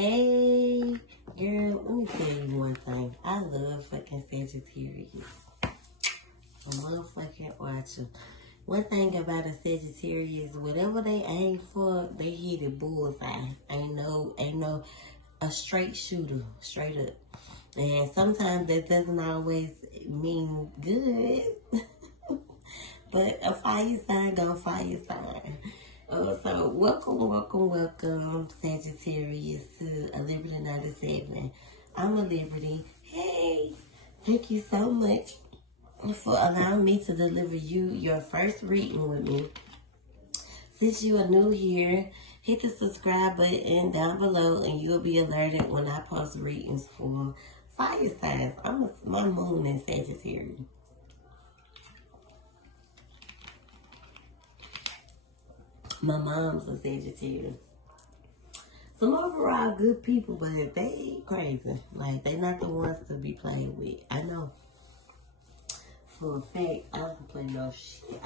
Hey, girl, let me tell you one thing. I love fucking Sagittarius. A motherfucking watcher. One thing about a Sagittarius, whatever they aim for, they hit it bullseye. Ain't no a straight shooter, straight up. And sometimes that doesn't always mean good. But a fire sign gonna fire sign. So welcome, Sagittarius, to a Liberty 97. I'm a Liberty. Hey, thank you so much for allowing me to deliver you your first reading with me. Since you are new here, hit the subscribe button down below and you'll be alerted when I post readings for fire signs. My moon is Sagittarius. My mom's a Sagittarius. Some overall good people, but they crazy. Like, they not the ones to be played with. I know. For a fact, I don't play no shit.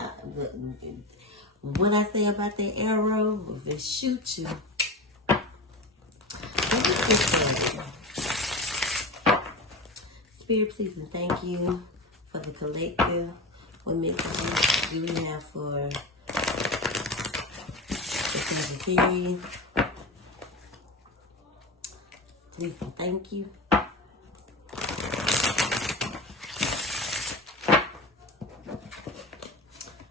What I say about that arrow, if it shoots you, Spirit, please and thank you for the collective. What messages do we have for the Sagittarius? Please and thank you.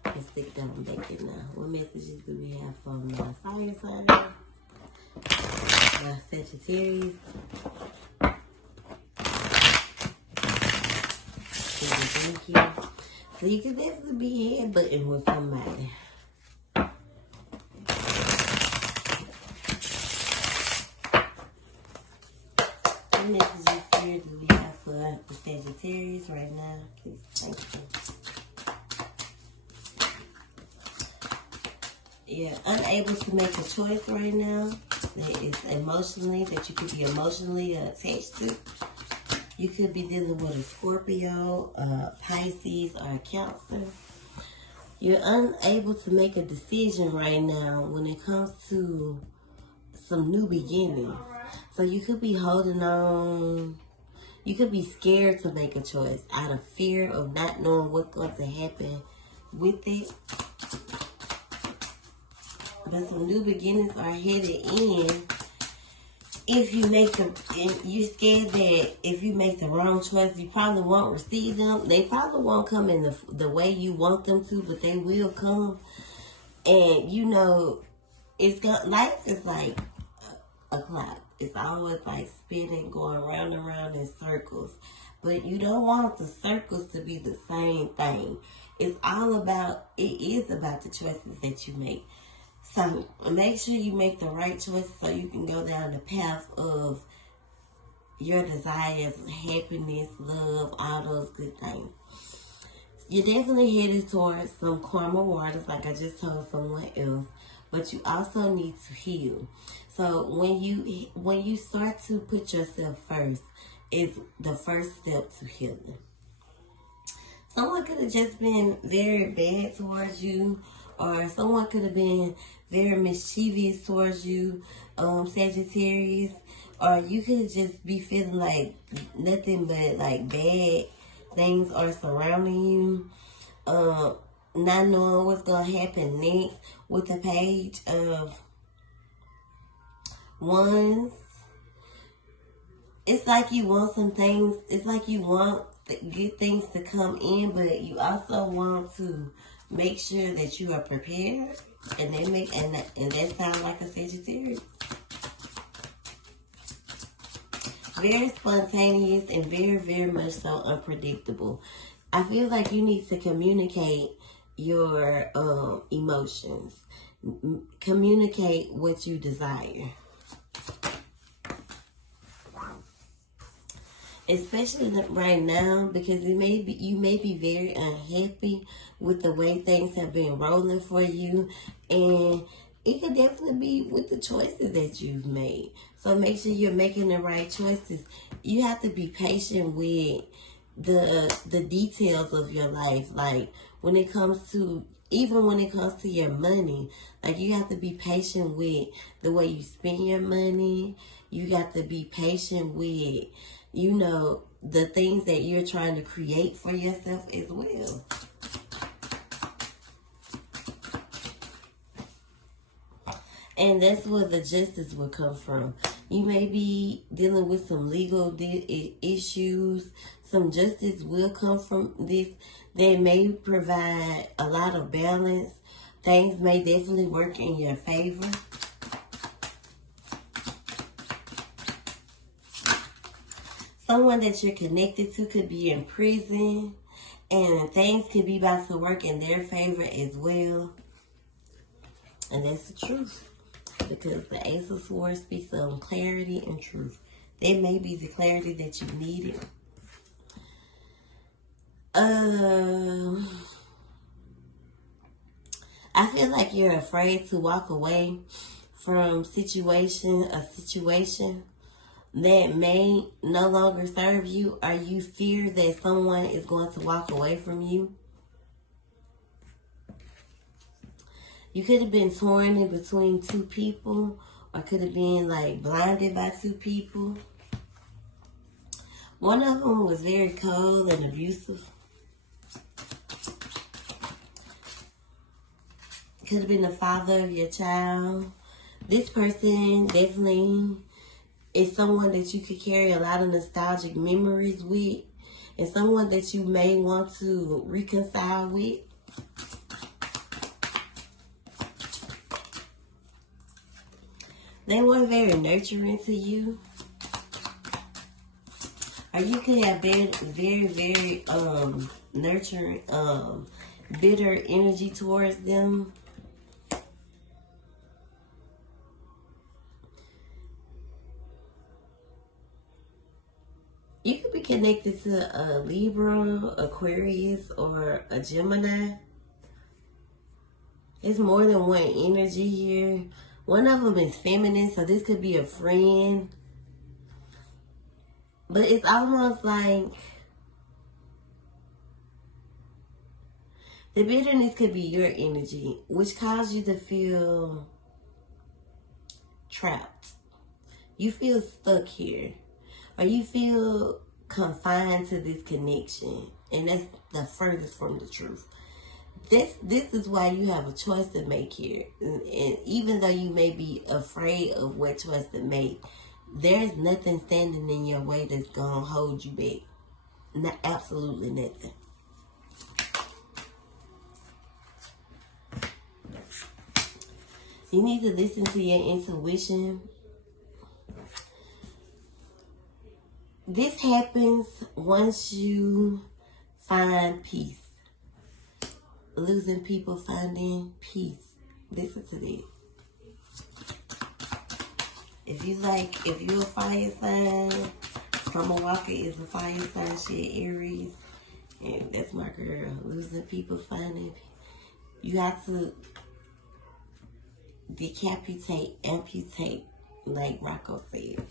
Let's stick down back in now. What messages do we have from the fire sign? Sagittarius. Thank you. So you can definitely be headbutting with somebody. What messages here do we have for the Sagittarius right now? Please, thank you. Yeah, unable to make a choice right now. That is emotionally, that you could be emotionally attached to. You could be dealing with a Scorpio, Pisces, or a Cancer. You're unable to make a decision right now when it comes to some new beginnings. So you could be holding on. You could be scared to make a choice out of fear of not knowing what's going to happen with it. But some new beginnings are headed in. If you make you're scared that if you make the wrong choice, you probably won't receive them. They probably won't come in the way you want them to, but they will come. And you know, life is like a clock. It's always like spinning, going round and round in circles. But you don't want the circles to be the same thing. It is about the choices that you make. So make sure you make the right choice so you can go down the path of your desires, happiness, love, all those good things. You're definitely headed towards some karma waters, like I just told someone else. But you also need to heal. So when you start to put yourself first, is the first step to healing. Someone could have just been very bad towards you, or someone could have been very mischievous towards you, Sagittarius. Or you could just be feeling like nothing but like bad things are surrounding you. Not knowing what's going to happen next with the Page of Wands. It's like you want some things. It's like you want good things to come in, but you also want to make sure that you are prepared. And that sounds like a Sagittarius. Very spontaneous and very, very much so unpredictable. I feel like you need to communicate your emotions. Communicate what you desire. Especially right now, because you may be very unhappy with the way things have been rolling for you, and it could definitely be with the choices that you've made. So make sure you're making the right choices. You have to be patient with the details of your life. Like when it comes to even when it comes to your money, like you have to be patient with the way you spend your money. You got to be patient with, you know, the things that you're trying to create for yourself as well. And that's where the justice will come from. You may be dealing with some legal issues. Some justice will come from this. They may provide a lot of balance. Things may definitely work in your favor. Someone that you're connected to could be in prison, and things could be about to work in their favor as well. And that's the truth. Because the Ace of Swords speaks of clarity and truth. That may be the clarity that you needed. I feel like you're afraid to walk away from a situation that may no longer serve you, or you fear that someone is going to walk away from you. You could have been torn in between two people, or could have been like blinded by two people. One of them was very cold and abusive. Could have been the father of your child. This person definitely is someone that you could carry a lot of nostalgic memories with, and someone that you may want to reconcile with. They were very nurturing to you. Or you could have been very nurturing, bitter energy towards them. You could be connected to a Libra, Aquarius, or a Gemini. It's more than one energy here. One of them is feminine, so this could be a friend. But it's almost like the bitterness could be your energy, which caused you to feel trapped. You feel stuck here. Or you feel confined to this connection. And that's the furthest from the truth. This is why you have a choice to make here. And even though you may be afraid of what choice to make, there's nothing standing in your way that's going to hold you back. Absolutely nothing. You need to listen to your intuition. This happens once you find peace. Losing people, finding peace. Listen to this. If you're a fire sign, Summer Walker is a fire sign, she Aries. And that's my girl. Losing people, finding peace. You have to decapitate, amputate, like Rocco said.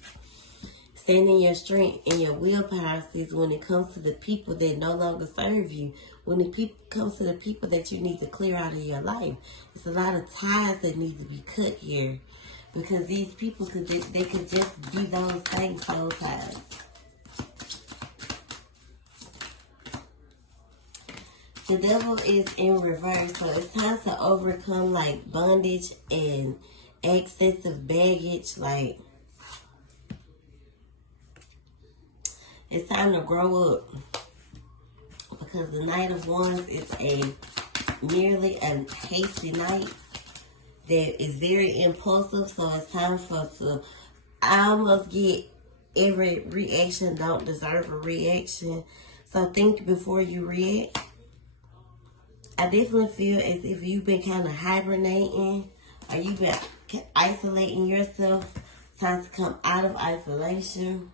Stand in your strength and your willpower, sis, when it comes to the people that no longer serve you. When it comes to the people that you need to clear out of your life. It's a lot of ties that need to be cut here. Because these people, could just be those same soul ties. The devil is in reverse. So it's time to overcome like bondage and excessive baggage. Like, it's time to grow up, because the Knight of Wands is merely a hasty knight that is very impulsive. So it's time I almost get every reaction don't deserve a reaction. So think before you react. I definitely feel as if you've been kind of hibernating, or you've been isolating yourself. Time to come out of isolation.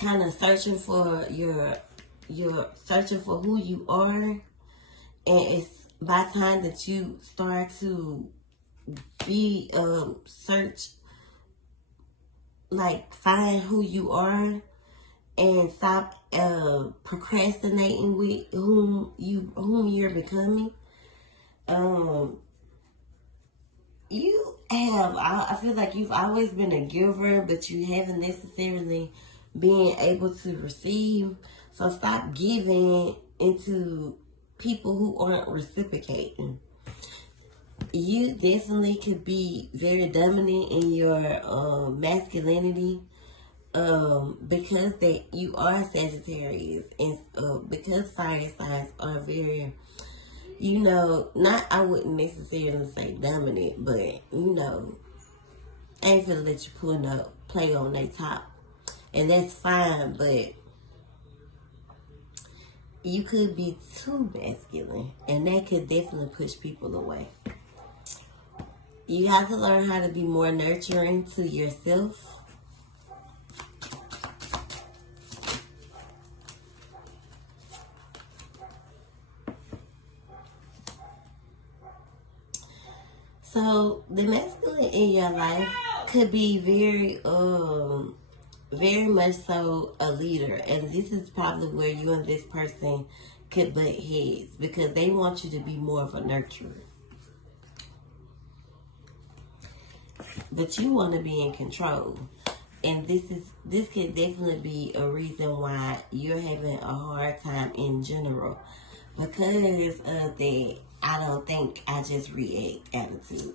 Kind of searching for you're searching for who you are, and it's by the time that you start to be find who you are and stop procrastinating with whom you're becoming. You have, I feel like you've always been a giver, but you haven't necessarily been able to receive. So stop giving into people who aren't reciprocating. You definitely could be very dominant in your masculinity, because that you are Sagittarius, and because fire signs are very, not, I wouldn't necessarily say dominant, but I ain't gonna let you play on their top, and that's fine. But you could be too masculine, and that could definitely push people away. You have to learn how to be more nurturing to yourself. So the masculine in your life could be very much so a leader, and this is probably where you and this person could butt heads, because they want you to be more of a nurturer, but you want to be in control. And this could definitely be a reason why you're having a hard time in general, because of that I don't think I just react attitude.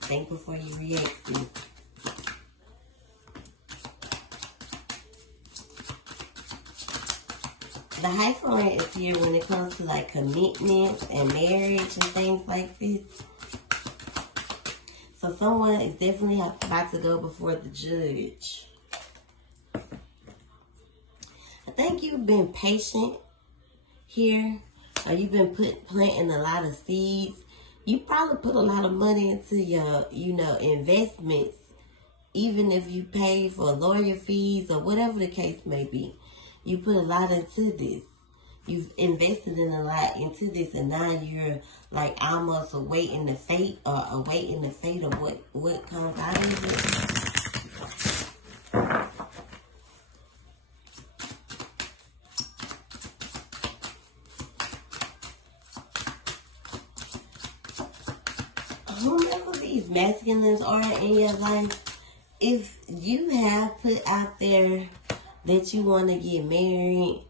Think before you react, sis. The Hierophant is here when it comes to like commitments and marriage and things like this. So someone is definitely about to go before the judge. I think you've been patient here, or you've been planting a lot of seeds. You probably put a lot of money into your, investments, even if you pay for lawyer fees or whatever the case may be. You put a lot into this. You've invested in a lot into this, and now you're like almost awaiting the fate of what comes out of it. Whomever these masculines are in your life, if you have put out there that you want to get married,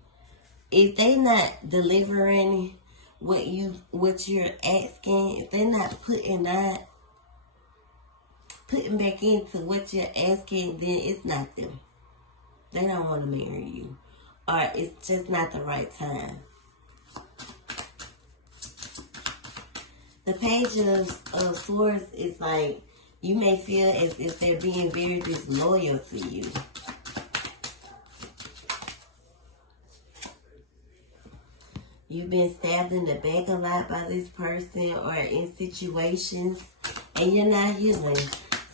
if they not delivering what you're asking, if they're not putting back into what you're asking, then it's not them. They don't want to marry you, or it's just not the right time. The Page of Swords is like, you may feel as if they're being very disloyal to you. You've been stabbed in the back a lot by this person, or in situations, and you're not healing.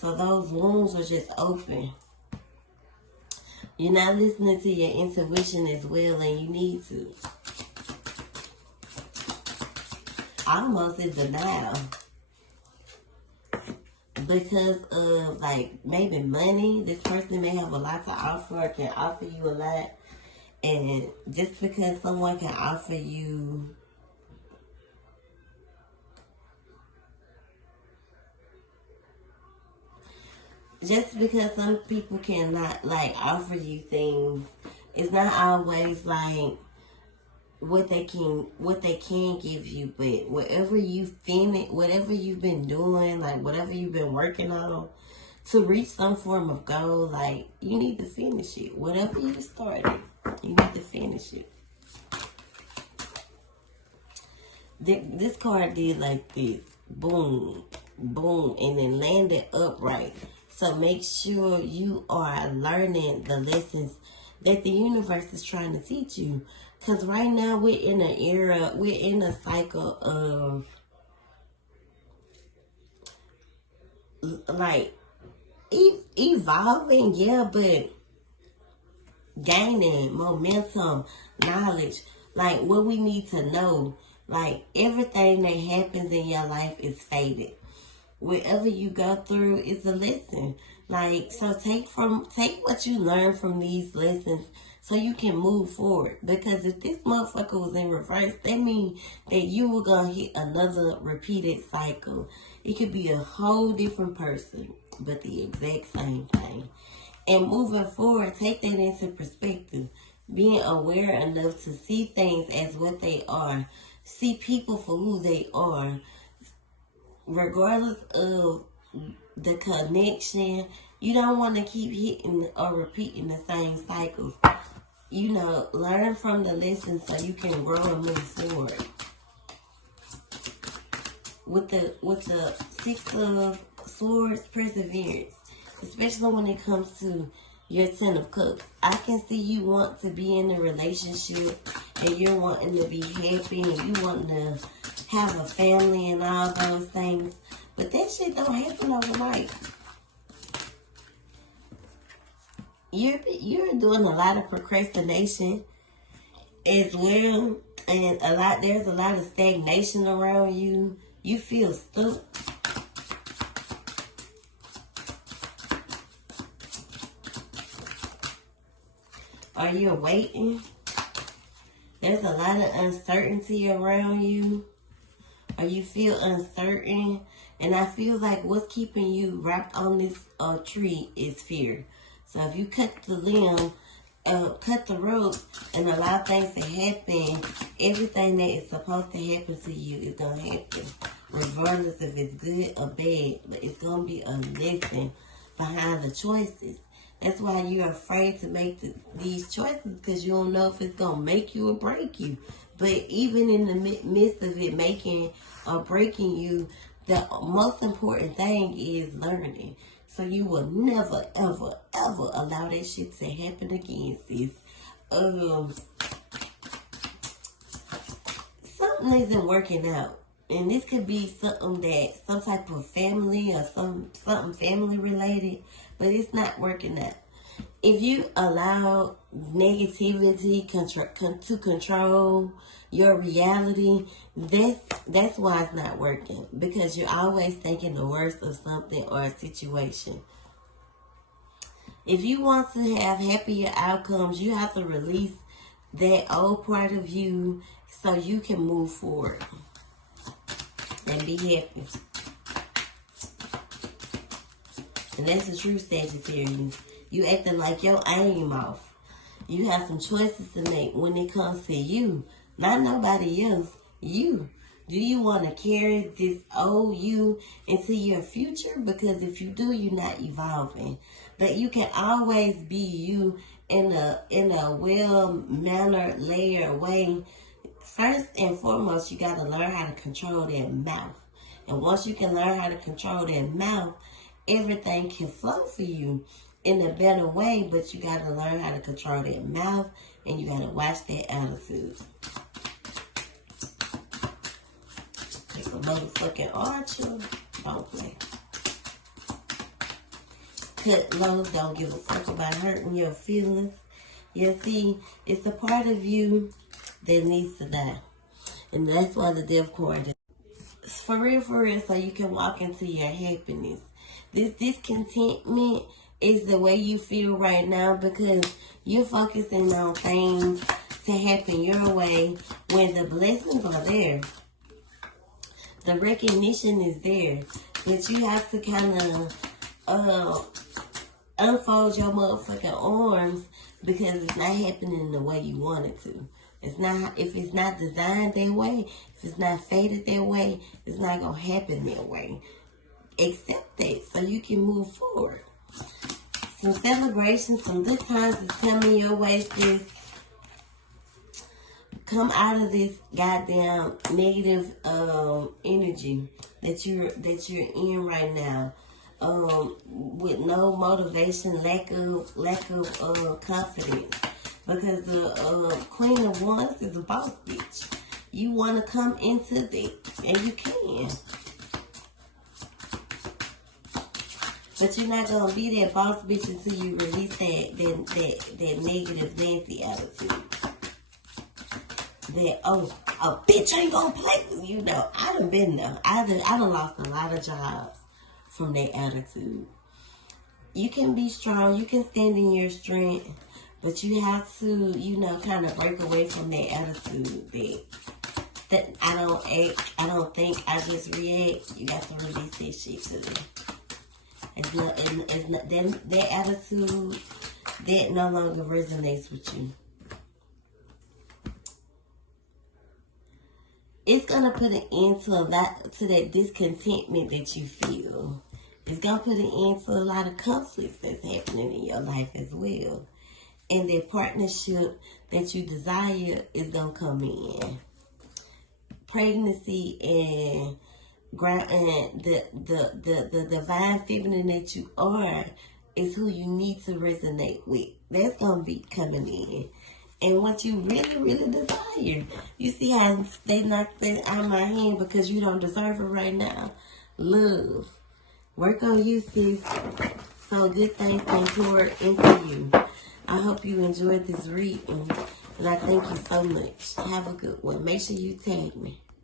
So those wounds are just open. You're not listening to your intuition as well, and you need to. Almost in denial. Because of like maybe money. This person may have a lot to offer, or can offer you a lot. And just because someone can offer you just because some people cannot like offer you things, it's not always like what they can give you. But whatever you've been doing, like whatever you've been working on to reach some form of goal, like you need to finish it. Whatever you started, you need to finish it. This card did like this. Boom, boom, and then landed upright. So make sure you are learning the lessons that the universe is trying to teach you. Because right now we're in an era, we're in a cycle of like evolving, yeah, but gaining momentum, knowledge, like what we need to know. Like everything that happens in your life is fated. Wherever you go through is a lesson. Like, so take what you learn from these lessons so you can move forward. Because if this motherfucker was in reverse, that means that you were gonna hit another repeated cycle. It could be a whole different person, but the exact same thing. And moving forward, take that into perspective. Being aware enough to see things as what they are. See people for who they are. Regardless of the connection, you don't want to keep hitting or repeating the same cycles. You know, learn from the lessons so you can grow and move forward. With the Six of Swords, perseverance, especially when it comes to your Ten of Cups. I can see you want to be in a relationship and you're wanting to be happy and you want to have a family and all those things. But that shit don't happen overnight. You're doing a lot of procrastination as well. And there's a lot of stagnation around you. You feel stuck. Are you waiting? There's a lot of uncertainty around you. Or you feel uncertain. And I feel like what's keeping you wrapped on this tree is fear. So if you cut the limb, cut the ropes, and allow things to happen, everything that is supposed to happen to you is going to happen. Regardless if it's good or bad. But it's going to be a lesson behind the choices. That's why you're afraid to make these choices, because you don't know if it's going to make you or break you. But even in the midst of it making or breaking you, the most important thing is learning. So you will never, ever, ever allow that shit to happen again, sis. Something isn't working out. And this could be some type of family or something family related, but it's not working out. If you allow negativity to control your reality, that's why it's not working. Because you're always thinking the worst of something or a situation. If you want to have happier outcomes, you have to release that old part of you so you can move forward and be happy. And that's the true Sagittarius. You acting like your aim off. You have some choices to make when it comes to you. Not nobody else. You. Do you want to carry this old you into your future? Because if you do, you're not evolving. But you can always be you in a well-mannered, layered way. First and foremost, you got to learn how to control that mouth. And once you can learn how to control that mouth, everything can flow for you in a better way. But you got to learn how to control that mouth, and you got to watch that attitude. Like a motherfucking archer. Don't play. Cut low. Don't give a fuck about hurting your feelings. You see, it's a part of you that needs to die. And that's why the Death card is. For real, so you can walk into your happiness. This discontentment is the way you feel right now because you're focusing on things to happen your way when the blessings are there. The recognition is there. But you have to kind of unfold your motherfucking arms because it's not happening the way you want it to. It's not, if it's not designed that way, if it's not fated that way, it's not going to happen that way. Accept that so you can move forward. Some celebrations, some good times is coming your way, sis. Come out of this goddamn negative energy that you're in right now. With no motivation, lack of confidence. Because the Queen of Wands is a boss bitch. You want to come into that, and you can. But you're not going to be that boss bitch until you release that negative Nancy attitude. That, a bitch ain't going to play with you. Know, I done been there. I done lost a lot of jobs from that attitude. you can be strong. You can stand in your strength. But you have to, you know, kind of break away from that attitude that I don't act, I don't think, I just react. You got to release that shit to them. It's not that attitude, that no longer resonates with you. It's going to put an end to that discontentment that you feel. It's going to put an end to a lot of conflicts that's happening in your life as well. And that partnership that you desire is going to come in. Pregnancy and the divine feminine that you are is who you need to resonate with. That's going to be coming in. And what you really, really desire. You see how they knocked that out of my hand because you don't deserve it right now? Love. Work on you, sis. So good things can pour into you. I hope you enjoyed this reading. And I thank you so much. Have a good one. Make sure you tag me.